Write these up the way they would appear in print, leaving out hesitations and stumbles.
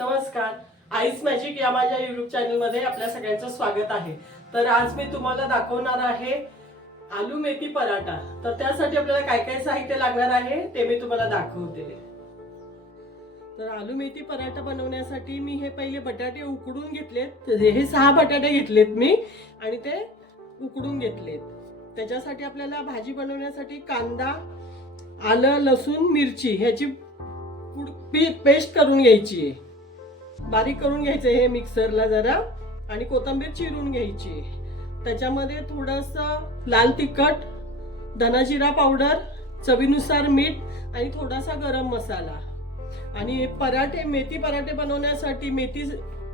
नमस्कार. Ice magic या माझ्या YouTube चॅनलमध्ये आपल्या सगळ्यांचं स्वागत आहे. तर आज मी तुम्हाला दाखवणार आहे आलू मेथी पराठा. तर त्यासाठी आपल्याला काय काय साहित्य लागणार आहे ते मी तुम्हाला दाखवते. तर आलू मेथी पराठा बनवण्यासाठी मी हे पहिले बटाटे उकडून घेतलेत. हे 6 बटाटे घेतलेत मी आणि ते उकडून घेतलेत. त्याच्यासाठी आपल्याला भाजी बनवण्यासाठी कांदा, आलं, लसूण, मिरची ह्याची पेस्ट करून घ्यायची आहे. बारीक करून घ्यायचं हे मिक्सरला जरा, आणि कोथिंबीर चिरून घ्यायची. त्याच्यामध्ये थोडंसं लाल तिखट, धना जिरा पावडर, चवीनुसार मीठ आणि थोडासा गरम मसाला. आणि पराठे मेथी पराठे बनवण्यासाठी मेथी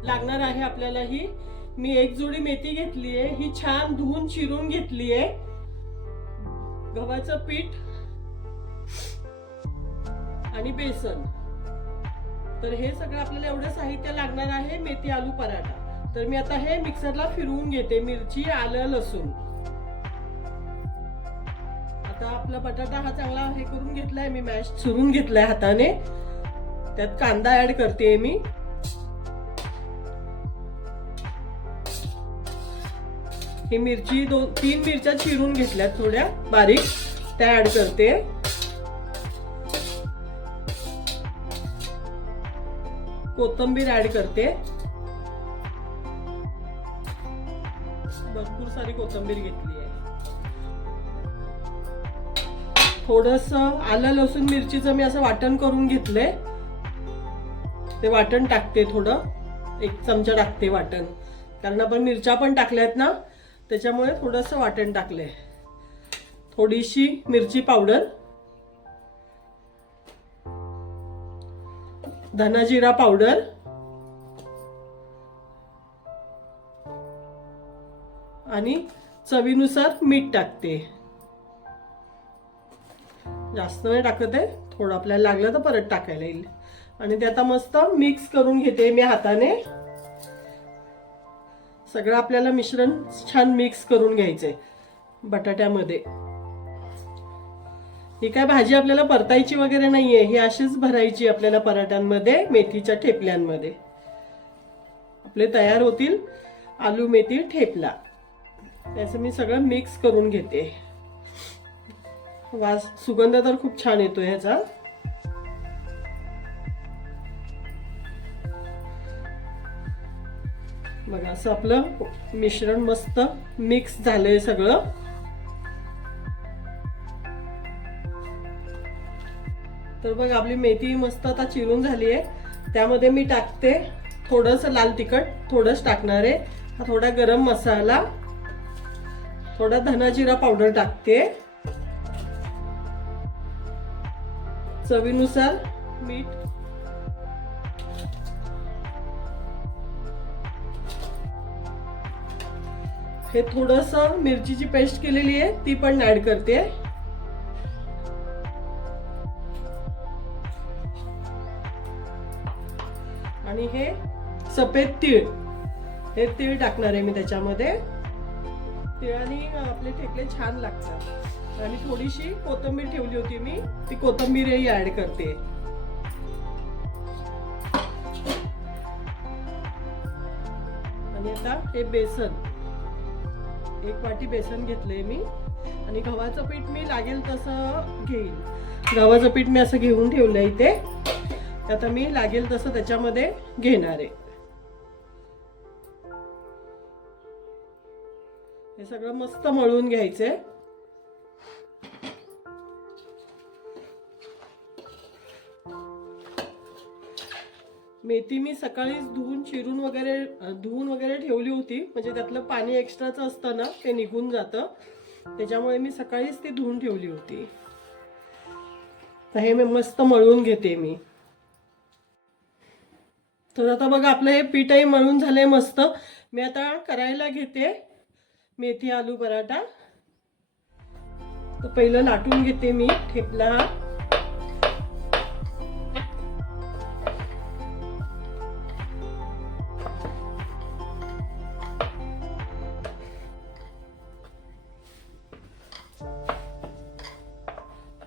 लागणार आहे आपल्याला. ही मी एक जोडी मेथी घेतली आहे. ही छान धुवून चिरून घेतली आहे. गव्हाचं पीठ आणि बेसन. तर हे सगळं आपल्याला एवढं साहित्य लागणार आहे मेथी आलू पराठा. तर मी आता हे मिक्सरला फिरवून घेते. मिरची, आलं, लसूण. आता आपला बटाटा हा चांगला हे करून घेतलाय मी, मॅश चुरून घेतलाय हाताने. त्यात कांदा ऍड करते मी. ही मिरची 2-3 मिरच्या चिरून घेतल्यात थोड्या बारीक, त्या ऍड करते. कोथिंबीर ऍड करते. भरपूर सारी कोथिंबीर घेतली आहे. थोडस आलं, लसूण, मिरचीचं मी असं वाटण करून घेतलंय. ते वाटण टाकते. थोडं 1 चमचा टाकते वाटण, कारण आपण मिरच्या पण टाकल्यात ना, त्याच्यामुळे थोडस वाटण टाकलंय. थोडीशी मिरची पावडर, धना जिरा पावडर, आणि चवीनुसार मीठ टाकते. जास्त नाही टाकत आहे, थोडं आपल्याला लागलं तर परत टाकायला येईल. आणि ते आता मस्त मिक्स करून घेते मी हाताने. सगळं आपल्याला मिश्रण छान मिक्स करून घ्यायचंय बटाट्यामध्ये. ही काय भाजी आपल्याला परतायची वगैरे नाहीये, ही अशीच भरायची आपल्याला पराठ्यांमध्ये, मेथीच्या ठेपल्यांमध्ये. आपले तयार होतील आलू मेथी ठेपला. त्याचं मी सगळं मिक्स करून घेते. वास, सुगंध तर खूप छान येतो ह्याचा. बघा असं आपलं मिश्रण मस्त मिक्स झालंय सगळं. तर बघ आपली मेथी मस्त आता चिरून झाली आहे. त्यामध्ये मी टाकते थोडंसं लाल तिखट, थोडंच टाकणार आहे. हा थोडा गरम मसाला, थोडा धना जिरा पावडर टाकते, चवीनुसार मीठ, हे थोडंसं मिरचीची पेस्ट केलेली आहे ती पण ऍड करते. आणि हे सफेद तीळ, हे तीळ टाकणार आहे मी त्याच्यामध्ये. तिळाने आपले ठेपले छान लागतात. आणि थोडीशी कोथिंबीर ठेवली होती मी, ती कोथिंबीरही ऍड करते. आणि आता हे बेसन, 1 वाटी बेसन घेतलंय मी. आणि गव्हाचं पीठ मी लागेल तसं घेईल. गव्हाचं पीठ मी असं घेऊन ठेवलंय इथे. आता मी लागेल तसं त्याच्यामध्ये घेणार आहे. हे सगळं मस्त मळून घ्यायचंय. मेथी मी सकाळीच धुवून चिरून वगैरे ठेवली होती, म्हणजे त्यातलं पाणी एक्स्ट्राचं असतं ना, ते निघून जातं. त्याच्यामुळे मी सकाळीच ती धुवून ठेवली होती. तर हे मी मस्त मळून घेते मी. तर आता बघा आपलं हे पीठही मळून झालंय मस्त. मी आता करायला घेते मेथी आलू पराठा. तर पहिलं लाटून घेते मी ठेपला.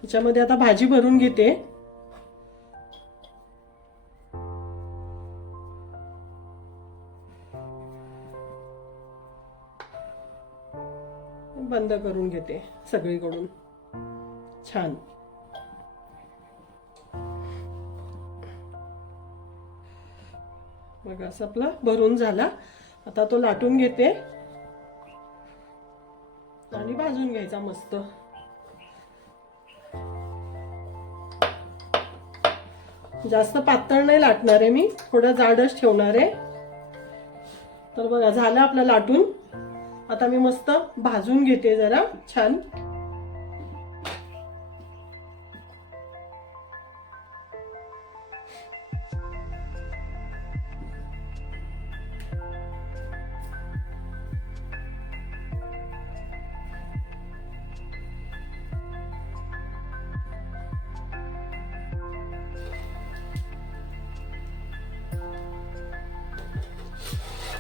याच्यामध्ये आता भाजी भरून घेते. बंद करून घेते सगळीकडून छान. बघा असं आपला भरून झाला. आता तो लाटून घेते आणि भाजून घ्यायचा मस्त. जास्त पातळ नाही लाटणार आहे मी, थोडं जाडच ठेवणार आहे. तर बघा झालं आपलं लाटून. आता मी मस्त भाजून घेते जरा छान.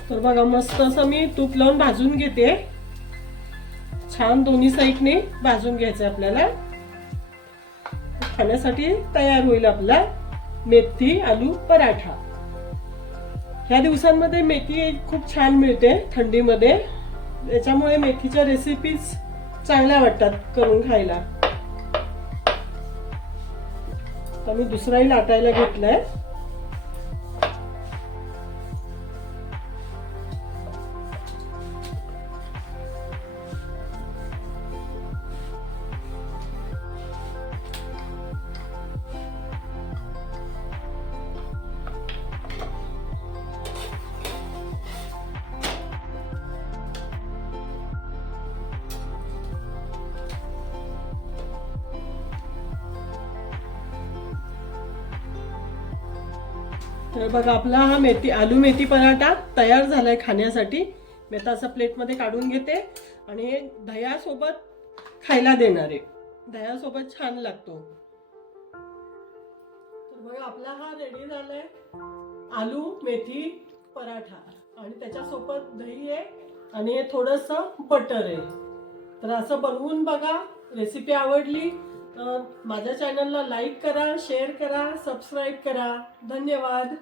तर बघा मस्त असं मी तूप लावून भाजून घेते छान. दोन्ही साईडने भाजून घ्यायचं आपल्याला. खाण्यासाठी तयार होईल आपला मेथी आलू पराठा. ह्या दिवसांमध्ये मेथी खूप छान मिळते थंडीमध्ये, त्याच्यामुळे मेथीच्या रेसिपीज चांगल्या वाटतात करून खायला. तर मी दुसराही लाटायला घेतलाय. तर बघा आपला हा आलू मेथी पराठा तयार झालाय खाण्यासाठी. मी आता असं प्लेटमध्ये काढून घेते आणि दह्यासोबत खायला देणार आहे. दह्यासोबत छान लागतो. तर बघा आपला हा रेडी झालाय आलू मेथी पराठा आणि त्याच्यासोबत दही आहे आणि थोडंसं बटर आहे. तर असं बनवून बघा. रेसिपी आवडली तर माझ्या चॅनलला लाईक करा, शेअर करा, सबस्क्राईब करा. धन्यवाद.